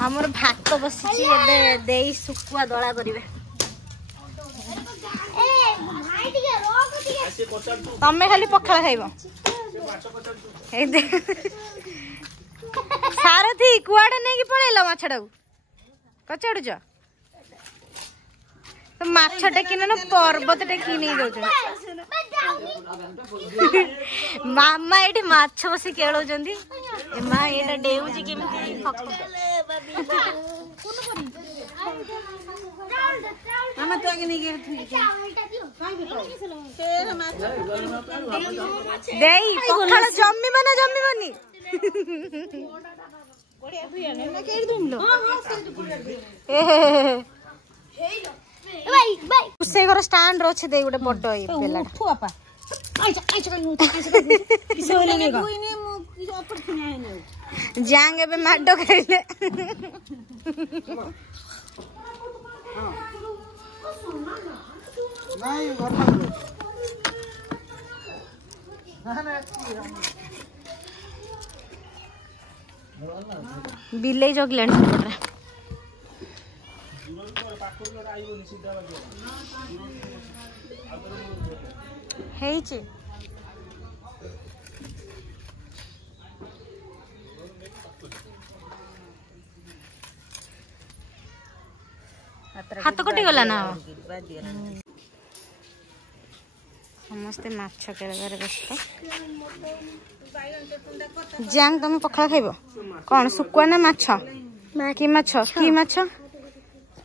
आमर भात बसी दे सुकुआ दला करेंगे तमें खाली पखाड़ खाइब सारथी कुआड़े नहीं पलैल मछड़ा कचाड़ुच तो माछ टेकिन पर्वत टेकी नहीं दौर मामा ये माछ बस खेलुंट माँ ये डेऊँच केमी जमी बना जमी से घर स्टैंड अच्छे दे गोटे बड़ जांग ए माड खाइले बिले जगले हाथ कटि गला ना समस्ते माछ केलगारे व्यस्त जांग तुम पखाड़ खाइब कौन सुकुआ ना माछ की माछ की माछ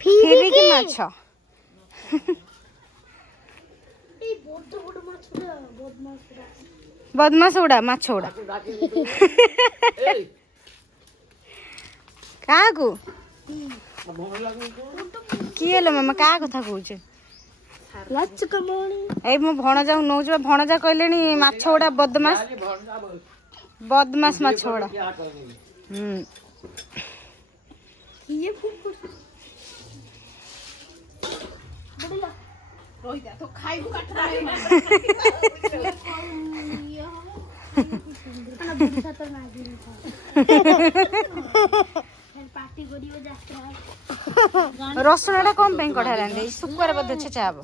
फिरी की माछ बदमाश उड़ा माछ उड़ा क्या को किए लो मामा क्या कथा कहूचे मो भणजा नौ भणजा कहले माछ उड़ा बदमाश बदमाश माछ उड़ा रसुण टा कम कढ़ा सुकुआर बदे छेचा हम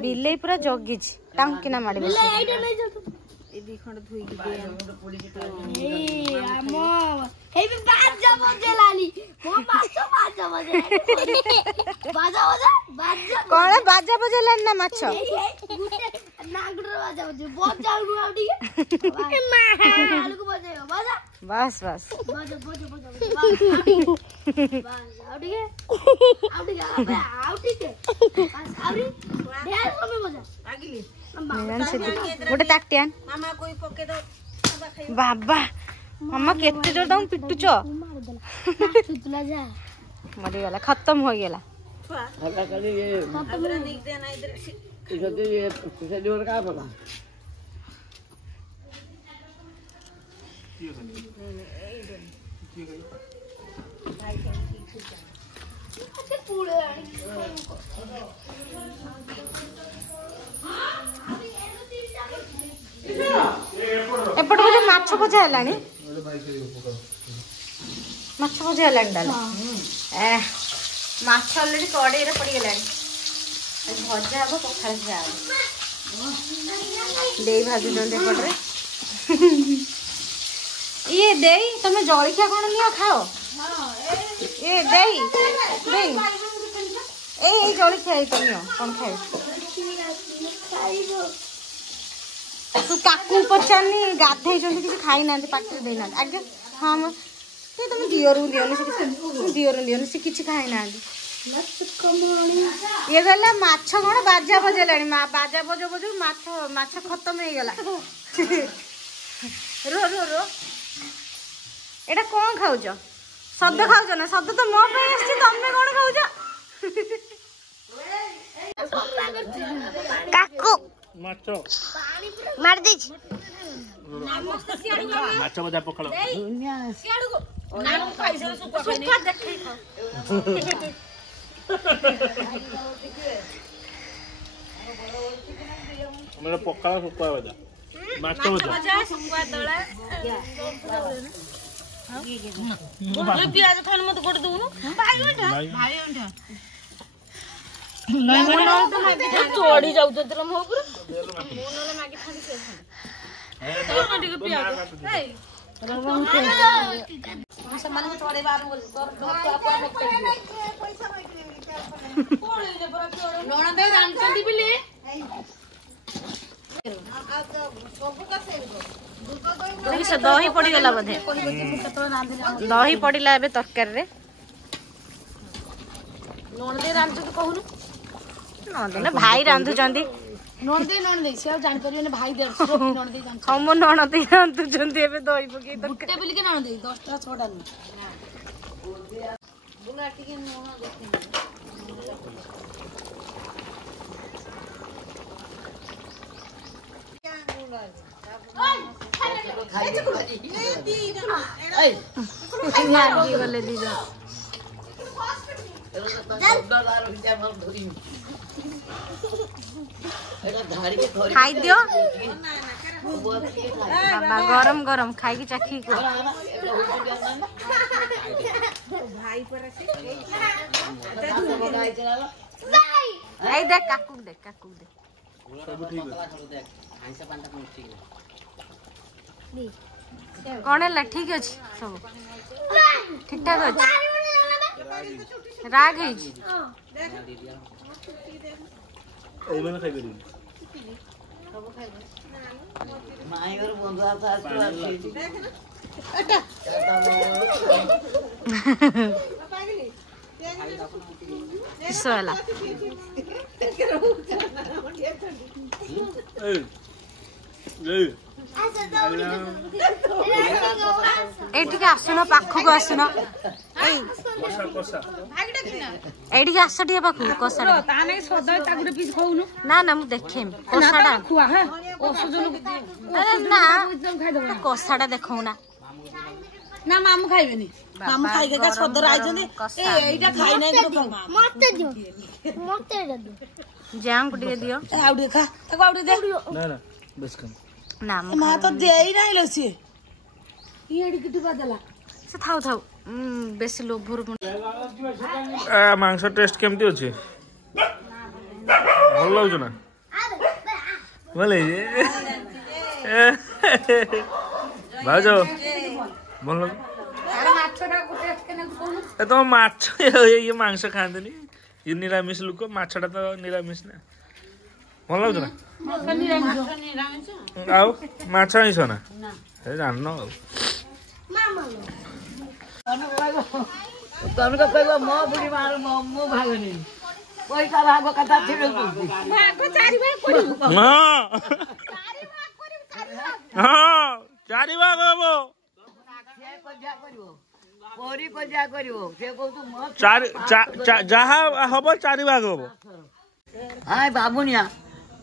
बिले पूरा जगी टांकिना माड़ी कौन बाजा बजेला ना माछ बस बस गोटे ताटियान बाबा मामा केते जोर दम पिटुच मरीगला खत्म हो गया एपट गोटे माछ भजा है माछ भजा है माछ अलरेडी कड़े पड़गला भजा हम पखाड़ खिया दे भाजुंट एपटे ये दे तुम जलिखिया कौन निया खाओ ये दे जलिखिया तुम कौन खाए तू काकू पचारनी गाधे किसी खाई ना पाटे देना आगे हाँ तुम दियरू दियोनी से किसी खाई ना ये गला माछ कौन बाजा बजेला बाजा बजो बजो माछ खत्म हो गला रो रो रो एटा कौन खाऊच शब्द खाऊच ना शब्द तो मो पे आछि तमे कौन खाऊच काकू ମାଛ ମାରି ଦେଇଛି ମାଛ ଭଜା ପଖାଳ ଆମର ପଖାଳ ଶୁଖୁଆ ଭଜା ମାଛ ଭଜା ଶୁଖୁଆ ଦଳା ପିଆଜ ଖାଇଲେ ମତେ ଗୋଟେ ଦଉନୁ ଚଢି ଯାଉଛନ୍ତି ମୋ ଉପରେ ସେମାନଙ୍କୁ ଚଢେଇବା ଜାଣିଛନ୍ତି ବୋଲି ଦହି ପଡିଗଲା ବୋଧେ ଦହି ପଡିଲା ଏବେ ତରକାରୀରେ ନଣଦେଇ ରାନ୍ଧୁଛନ୍ତି କହୁନୁ ନଣଦେଇ ଭାଇ ରାନ୍ଧୁଛନ୍ତି ନଣଦେଇ ସେ ଆଉ ଜାଣିପାରିବେନି ଭାଇ ହଁ ମୋ ନଣଦେଇ ରାନ୍ଧୁଛନ୍ତି ଏବେ ଦହି ପକେଇ ଗୋଟେ ବୋଲିକି ନଣଦେଇ 10ଟା 6ଟା ନୁହେଁ ଗଲେ ଦି ଜଣ ଖାଇଦିଅ ବାବା ଗରମ ଗରମ ଖାଇକି ଚାଖି ଏଇ ଦେখ କାକୁ ଦେ କଣ ହେଲା ଠିକ ଅଛି ସବୁ ଠିକ ଠାକ ଅଛି ରାଗ ହେଇଛି କିସ ହେଲା ଏଇଠିକି ଆସୁନ ପାଖକୁ ଆସୁନ ଏଇଠିକି ଆସ ଟିକେ ପାଖକୁ କଷାଟା ନା ନା ମୁଁ ଦେଖେମି କଷାଟା ନା କଷାଟା ଦେଖଉନା ନା ମାମୁ ଖାଇବେନି ମାମୁ ଖାଇକି ସଦର ଆଇଛନ୍ତି ଏଇଟା ଖାଇ ନାହିଁ ଯାଙ୍କୁ ଟିକେ ଦିଅ ଆଉ ଟିକେ ଖା ତାକୁ ଆଉ ଟିକେ ଦେ ନା ମା ତ ଦେଇ ନାହିଁ ଲୋ ସିଏ ଇଏଡିକି ଟିପା ଦେଲା ସେ ଥାଉ ଥାଉ ବେଶୀ ଲୋଭରୁ ମାଂସ ଟେଷ୍ଟ କେମିତି ଅଛି ଭଲ ଲାଗୁଛି ନା ଭଲ ଭାଉଜ ଭଲ ତମ ମାଛ ଇଏ ମାଂସ ଖାଆନ୍ତିନି ଇଏ ନିରାମିଷ ଲୋକ ମାଛଟା ତ ନିରାମିଷ ନା ଭଲ ଲାଗୁଛି ନା ଆଉ ମାଛ ଆଇଁଷ ନା ଜାଣିନ ଆଉ ତମେ ତ କହିବ ମୋ ବୁଢୀ ମାର ମୁଁ ଭାଗ ନେଇ ପଇସା ଭାଗ କଥା ଥିବେ ଚାରି ଭାଗ ହବ ଯାହା ହବ ଚାରି ଭାଗ ହବ ହାଏ ବାବୁନିଆ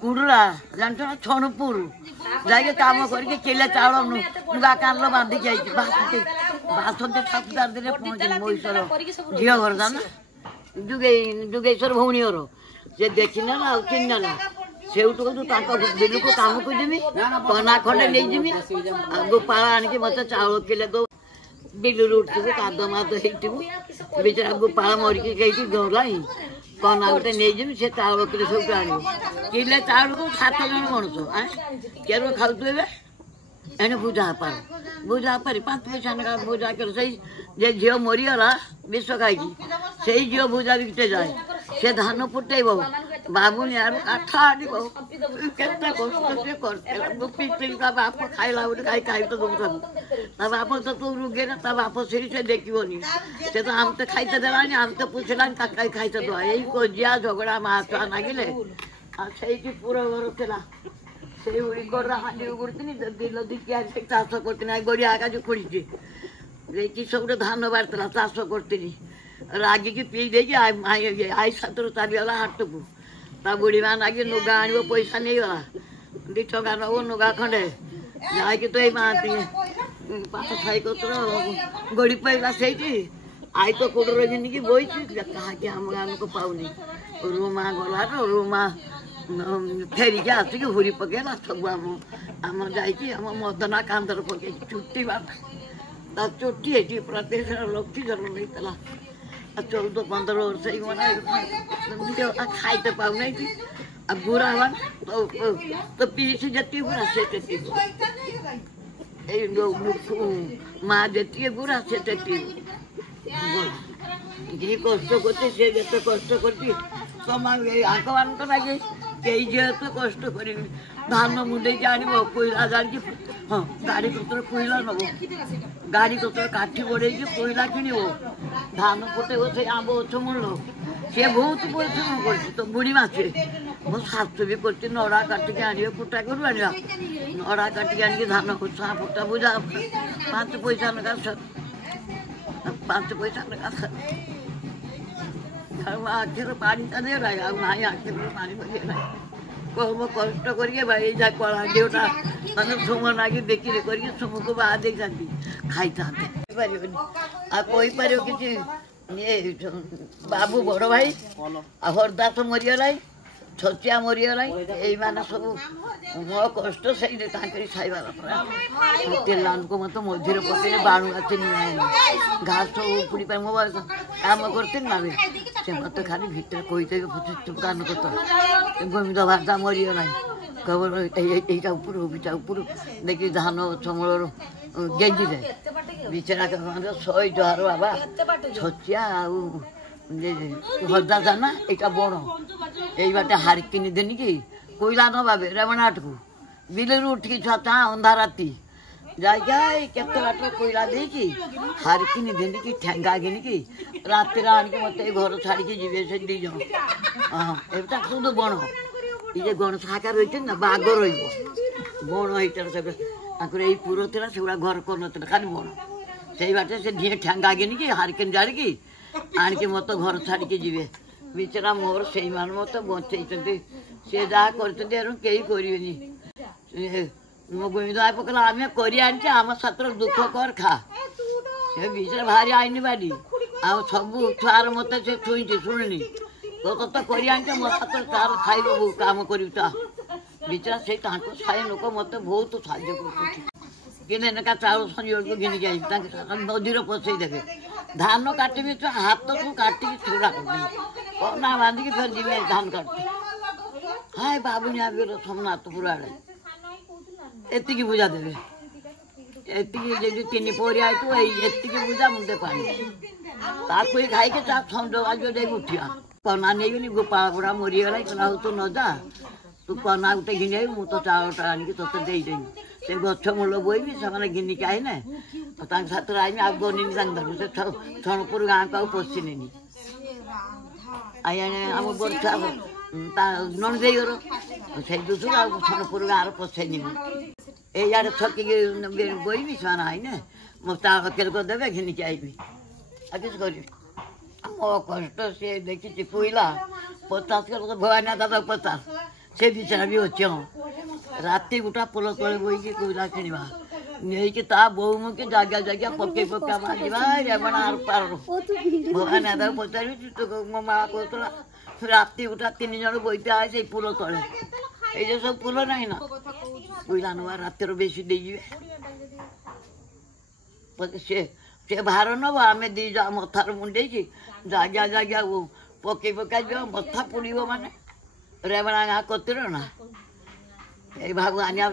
କୁଡୁରା ଜାଣିଛ ନା ଛଣପୁର ଯାଇକି କାମ କରିକି କିଲେ ଚାଉଳ ନୁଗା କାନ୍ଦ ବାନ୍ଧିକି ଆଇଛି ବାସନ୍ତି ଠାକୁରାର ଦିନେ ପହଞ୍ଚିଲି ମହିଷର ଝିଅ ଘର ନା ଯୁଗେଶ୍ୱର ଭଉଣୀ ଘର ସେ ଦେଖିନେ ନା ଆଉ ଚିହ୍ନ ନା ସେଇଠୁ ତାଙ୍କ ବିଲକୁ କାମକୁ ଯିବି କନା ଖଣ୍ଡେ ନେଇଯିବି ଆଉ ଗୋପାଳ ଆଣିକି ମତେ ଚାଉଳ କିଲେ ଦଉ ବିଲରୁ ଉଠିବୁ କାଦ ମାଦ ହେଇଥିବୁ ବିଚରା ଗୋପାଳ ମରିକି କେଇଠି ଗଲାଇଁ କନା ଗୋଟେ ନେଇଯିବି ସେ ଚାଉଳ କିଲେ ସବୁଠୁ ଆଣିବୁ କିଲେ ଚାଉଳକୁ 7 ଜଣ ମଣିଷ କେବେ ଖାଉଥିବେ ଏଣେ ବୁଝା ପାରି 5 ପଇସା ନେଖା ବୁଝା କର ସେଇ ଯେ ଝିଅ ମରିଗଲା ବିଷ ଖାଇକି ସେଇ ଝିଅ ବୁଝା ବିକଟେ ଯାଏ ସେ ଧାନ ଫୁଟେଇବ ବାବୁନି ଆରୁ କାଠ ଆଣିବ କେତେ କଷ୍ଟ ସେ କରିଥିଲା ତା ବାପ ଖାଇଲା ଗୋଟେ ଖାଇ ତ ଦଉଥାନ୍ତି ତା ବାପ ତ ତୁ ରୁଗେନା ତା ବାପ ସେଇ ସେ ଦେଖିବନି ସେ ତ ଆମେ ତ ଖାଇତେ ଦେଲାନି ଆମେ ତ ପୁଷିଲାନି ତା ଖାଇତେ ଦେବା ଏଇ କଜିଆ ଝଗଡ଼ା ମା ଛୁଆ ନାଗିଲେ ଆଉ ସେଇଠି ପୁରା ଘର ଥିଲା ସେଇ ଗଡ଼ରା ହାଣ୍ଡି ଉଗୁଡ଼ିଥିଲି ଦିଲ ଦି କିଆରି ସେ ଚାଷ କରିଥିଲି ଗଡ଼ିଆ ଆକା ଯୋଉ ଖୋଳିଛି ଦେଇକି ସବୁଠେ ଧାନ ବାହାରିଥିଲା ଚାଷ କରିଥିଲି ରାଗିକି ପିଇ ଦେଇକି ଆଇ ସାତରୁ ଚାଲିଗଲା ହାଟକୁ ତା ବୁଢ଼ୀ ମା ନାଗି ଲୁଗା ଆଣିବ ପଇସା ନେଇଗଲା 2 ଟଙ୍କା ନବ ନୁଗା ଖଣ୍ଡେ ଯାଇକି ତ ଏଇ ମାଆନ୍ତି ପାଠ ଛାଇ କତର ଗଡ଼ି ପାଇଲା ସେଇଠି ଆଇ ତ କୋଡ଼ରେ ଘିନିକି ବଇଛି କାହାକି ଆମ ଗାଁକୁ ପାଉନି ରୁମା ଗଲାର ରୁମା ଫେରିକି ଆସିକି ହୁରି ପକେଇଲା ସବୁ ଆମ ଯାଇକି ଆମ ମଦନା କାନ୍ଧରେ ପକେଇକି ଚୁଟି ବାଟ ତା ଚୁଟି ଏଠି ପୁରା ଦେଶର ଲକ୍ଷ୍ମୀ ଜନ୍ମ ହେଇଥିଲା 14-15 ବର୍ଷ ହେଇଗଲା ଖାଇତେ ପାଉନାହିଁ ଆଉ ବୁଢ଼ା ହବା ତ ପିଇସି ଯେତିକି ବୁଢ଼ା ସେ ସେତିକି এই মা যেতিকে বুড়া সে তেতিকে যে কষ্ট করছে সে যেতে কষ্ট করছি তোমার এই আঁকবানটা লাগে এই যেহেতু কষ্ট করিনি ধান মুন্ডেইকে আনব কোইলা গাড়ি হ্যাঁ গাড়ি কতর কোইলা নেব গাড়ি কতর কাঠি বড়েইকি কোইলা কিনব ধান পোটে বসে আম্ব গছ মূল্য সে বহুত পরিশ্রম করছে তো বুড়ি মাছে ମୋ ଶାଶୁ ବି କରୁଛି ନଡ଼ା କାଟିକି ଆଣିବେ କୁଟା କରୁ ଆଣିବା ନଡ଼ା କାଟିକି ଆଣିକି ଧାନ କୁଟା ଫୁଟା ବୁଝା 5 ପଇସା ଲେଖା 5 ପଇସା ଲେଖା ଆଖିରୁ ପାଣି ଚାଲିଗଲା ଆଉ ନାହିଁ ଆଖିରୁ ପାଣି ବସିଗଲା କମ କଷ୍ଟ କରିକି ଭାଇ ଯା କଳା ଝିଅଟା ମାନେ ସୁମ ନାଗି ବିକ୍ରି କରିକି ସୁମକୁ ବାହା ଦେଇଥାନ୍ତି ଖାଇଥାନ୍ତି କହିପାରିବନି ଆଉ କହିପାରିବ କିଛି ଇଏ ବାବୁ ବଡ଼ ଭାଇ ଆଉ ହରଦାସ ମରିଗଲା ଛଚିଆ ମରିଗଲାଣି ଏଇମାନେ ସବୁ ମୋ କଷ୍ଟ ସେଇଠି ତାଙ୍କରି ଖାଇବାର ତେଲାଙ୍କୁ ମତେ ମଝିରେ ପକେଇଲେ ବାଣୁ ଆସି ଘାସ ଉପୁଡ଼ି ପାଇଁ ମୋ କାମ କରିଥିଲି ନା ସେ ମତେ ଖାଲି ଭିତରେ କହିଦେବେ ଚୁପ କାନ କତ ଗୋବିନ୍ଦ ଭାଷା ମରିଗଲାଣି ଖବର ଏଇଟା ଉପରୁ ଦେଖି ଧାନ ଛମଳରୁ ଗେଞ୍ଜିଯାଏ ବିଚରା 100 ଜହାର ବାବା ଛଚିଆ ଆଉ ହରଦା ଦାନା ଏଇଟା ବଣ ଏଇ ବାଟେ ହାରିକିନି ଦେନିକି କୋଇଲା ନବାବେ ରେବଣାଟକୁ ବିଲରୁ ଉଠିକି ଛୁଆ ଅନ୍ଧା ରାତି ଯାଇକି କେତେ ବାଟ କୋଇଲା ଦେଇକି ହାରିକିନି ଦେନିକି ଠେଙ୍ଗା ଘିନିକି ରାତିରେ ଆଣିକି ମତେ ଏଇ ଘର ଛାଡ଼ିକି ଯିବେ ସେ 2 ଜଣ ହଁ ଏବେ ତାକୁ ସବୁ ବଣ ଏ ଯେ ଗଣେଶ ହାକା ରହିଛନ୍ତି ନା ବାଘ ରହିବ ବଣ ଏଇଟାର ସେ ତାଙ୍କର ଏଇ ପୁର ଥିଲା ସେଗୁଡ଼ା ଘର କରୁନଥିଲା ଖାଲି ବଣ ସେଇ ବାଟେ ସେ ଝିଏ ଠେଙ୍ଗା ଘିନିକି ହାରିକିନି ଜାଳିକି ଆଣିକି ମତେ ଘର ଛାଡ଼ିକି ଯିବେ ବିଚରା ମୋର ସେଇମାନେ ମତେ ବଞ୍ଚେଇଛନ୍ତି ସେ ଯାହା କରିଛନ୍ତି ଏରୁ କେହି କରିବେନି ମୋ ଗୋବିନ୍ଦ ଭାଇ ପକେଇଲା ଆମେ କରି ଆଣିଛେ ଆମ ସାଥିରେ ଦୁଃଖ କର ଖା ସେ ବିଚରା ଭାରି ଆଇନି ବାଡ଼ି ଆଉ ସବୁ ଛୁଆର ମତେ ସେ ଛୁଇଁଛି ଶୁଣିନି ତ କରି ଆଣିଛେ ମୋ ସାଥିରେ ତାର ଖାଇବ କାମ କରିବୁ ତା ବିଚରା ସେଇ ତାଙ୍କ ସାହି ଲୋକ ମତେ ବହୁତ ସାହାଯ୍ୟ କରୁଛନ୍ତି କିନେ ନେକା ଚାଉଳ ସଞ୍ଜକୁ ଘିନିକି ଆଇବି ତାଙ୍କ ମଝିରେ ପଶେଇ ଦେବେ ଧାନ କାଟିବି ହାତକୁ କାଟିକି ଛୁଡ଼ା କରିଦେବି କନା ବାନ୍ଧିକି ଫେର ଯିବି ଧାନ କାଟି ହାଏ ବାବୁନି ଆବିର ସୋମନାଥପୁର ଆଡ଼େ ଏତିକି ବୁଝା ଦେବେ ଏତିକି ଯଦି 3 ପରିଆ ହେଇଥିବ ଏତିକି ବୁଝା ମୁଣ୍ଡେ ପାଣି ତାକୁ ଖାଇକି ତା ସଞ୍ଜ ବାଜିବ ଯାଇକି ଉଠିବା କନା ନେଇବିନି ଗୋପାଳ ବୁଢ଼ା ମରିଗଲା କହିଲା ହଉ ତୁ ନ ଯା ତୁ କନା ଗୋଟେ ଘିନି ଆଇବି ମୁଁ ତ ଚାଉଳଟା ଆଣିକି ତୋତେ ଦେଇଦେବି ସେ ଗଛ ମୂଳ ବୋଇବି ସେମାନେ ଘିନିକି ଆଇନେ ତାଙ୍କ ସାଥିରେ ଆଇନି ଆଉ ଗନିନି ତାଙ୍କ ଧରୁ ସେ ଛଣପୁର ଗାଁକୁ ଆଉ ପଶିନିନି ଆମ ବର୍ଷା ତା ନଣଦେଇ ଘର ସେଇ ଦୋଷରୁ ଆଉ ଛଣପୁର ଗାଁରେ ପଶେଇନି ଏଇଆଡ଼େ ଥକିକି ବୋଇବି ସେମାନେ ଆଇନେ ମୋ ଚାଉଳ କେଲ କରିଦେବେ ଘିନିକି ଆଇବି ଆଉ କିଛି କରିବି ମୋ କଷ୍ଟ ସେ ଦେଖିଛି କୋଇଲା 50 କିଲୋ ଭବାନୀ ଦାଦା 50 ସେ ବିଚରା ବି ଅଛି ହଁ ରାତି ଗୋଟା ପୋଲ ତଳେ ବୋଇକି କୋଇଲା କିଣିବା ନେଇକି ତା ବୋଉ ମୁଖି ଜାଗା ପକେଇ ମାରିବା ରେବଣା ଆର ପାରରୁ ଭବାନୀ ଦାଦାକୁ ପଚାରିବି ମୋ ମା କହୁଥିଲା ରାତି ଗୋଟା 3 ଜଣ ବୋଇତେ ଆଏ ସେଇ ପୋଲ ତଳେ ଏଇ ଯେ ସବୁ ପୋଲ ନାହିଁ ନା କୋଇଲା ନେବା ରାତିର ବେଶୀ ଦେଇଯିବେ ସେ ଭାର ନେବ ଆମେ 2 ଜଣ ମଥାରୁ ମୁଣ୍ଡେଇକି ଜାଗା ପକେଇ ଯିବା ମଥା ପୋଡ଼ିବ ମାନେ ରେବଣା ଗାଁ କତିର ନା ଏଇ ଭାଗୁ ଆଣିବା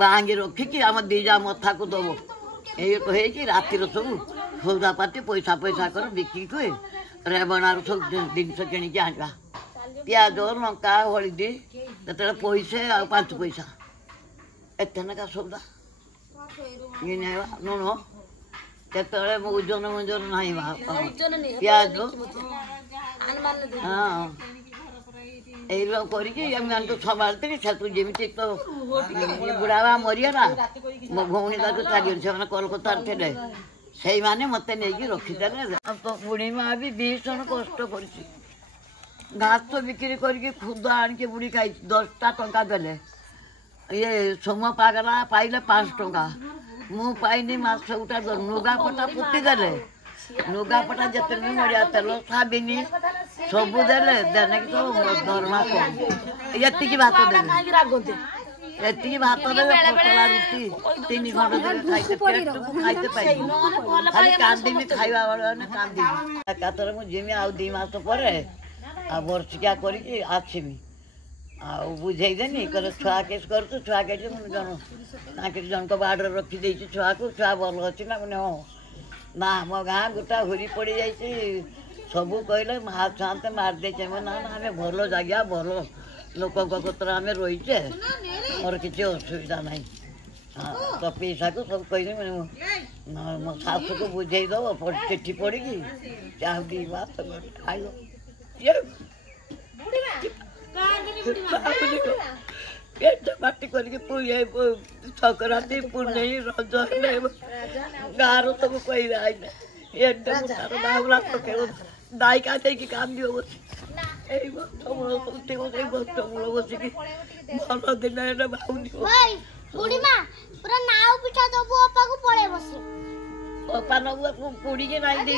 ବାହାଙ୍ଗି ରଖିକି ଆମ 2 ଜଣ ମଥାକୁ ଦେବ ଏଇ ହେଇକି ରାତିର ସବୁ ସୌଦାପାତି ପଇସା କର ବିକିକି ରେବଣାରୁ ସବୁ ଜିନିଷ କିଣିକି ଆଣିବା ପିଆଜ ଲଙ୍କା ହଳଦୀ ଯେତେବେଳେ ପଇସା ଆଉ 5 ପଇସା ଏତେ ନାକା ସୌଦା କିଣି ଆଇବା ଲୁଣ କେତେବେଳେ ଓଜନ ନାହିଁ ପିଆଜ ହଁ ଏଇର କରିକି ଏମାନଙ୍କୁ ସମ୍ଭାଳିଥିଲି ସେଠୁ ଯେମିତି ତ ବୁଢ଼ା ମରିଗଲା ମୋ ଭଉଣୀ ତାକୁ ଚାଲିଗଲେ ସେମାନେ କୋଲକାତାରେ ଥିଲେ ସେଇମାନେ ମୋତେ ନେଇକି ରଖିଦେଲେ ବୁଢ଼ୀ ମା ବି ଭୀଷଣ କଷ୍ଟ କରିଛି ଘାସ ବିକ୍ରି କରିକି ଖୁଦ ଆଣିକି ବୁଢ଼ୀ ଖାଇଛି 10 ଟଙ୍କା ଦେଲେ ये सोम पागला पाइले 5 टंका मु पाइनी मास उठा नुगापटा पुति गले नुगापटा जते मरिया तेल साबिनी सबू देले देने की तो दरमा को एतिकी भात देले एतिकी भात देले पतला रुटी 3 घंटा देले खाइते पेट खाइते पाइ खाली कांदी में खाइबा वाला ने कांदी कातर मु जिमी आ 2 मास परे आ वर्षिका करी के आछिमी आ बुझाई देनी कर छुआ केस कर तो छुआ के जन जन को बाडर रखी दे छुआ को छुआ भल अच्छी ना मैंने हाँ ना आम गाँ गोटा हुरी पड़ जाइए सबू कहले हाथ छाते मार दे ना ना आम भल जगह भल लोक कतर आम रहीचे मोर किसी असुविधा ना हाँ तो पैसा को सब कहले मैंने मो शाशु को बुझे दब चिट्ठी पड़ी चाह 2 मास खाइल माटी करके संक्रांति पुण्य रज गाँव सब कही बाबुला दाई का देखिए काम दियो गछमूल बसिकी भल दिन बाबू अपा नबू पुड़ी के नहीं दे